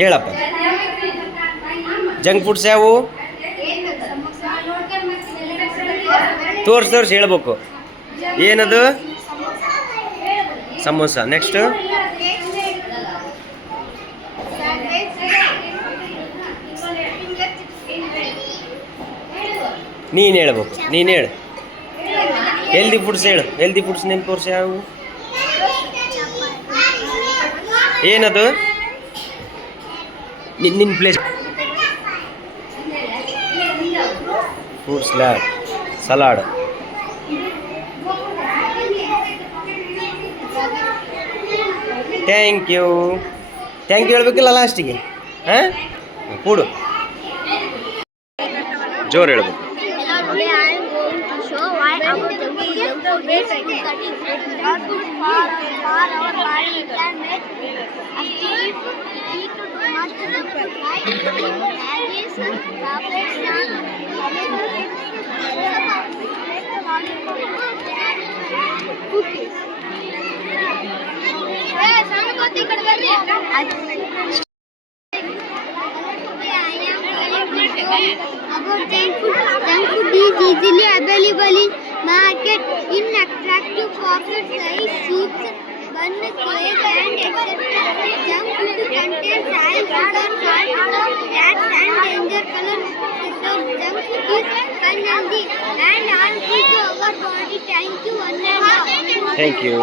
ಹೇಳಪ್ಪ. Junk foods ಯಾವುವು? ತೋರ್ಸಿ ಹೇಳ್ಬೇಕು. ಏನದು? ಸಮೋಸ. ನೆಕ್ಸ್ಟ್ ನೀನು ಹೇಳ್ಬೇಕು. ನೀನು ಹೇಳು. ಹೆಲ್ದಿ ಫುಡ್ಸ್ ಹೇಳು. ಹೆಲ್ದಿ ಫುಡ್ಸ್ ನೆನ್ಪು ತೋರಿಸಿ ಯಾವುವು? ಏನದು? ನಿನ್ನ place fruit salad. Thank you ಹೇಳ್ಬೇಕಿಲ್ಲ ಲಾಸ್ಟಿಗೆ. ಹಾಂ ಕೂಡು, ಜೋರು ಹೇಳ್ಬೇಕು. About junk food is easily available in market in attractive pocket size shapes, bun, cake and etc. Junk food contains high sugar, salt, fats and danger colors. So junk food is unhealthy and harmful to our body. Thank you. Thank you.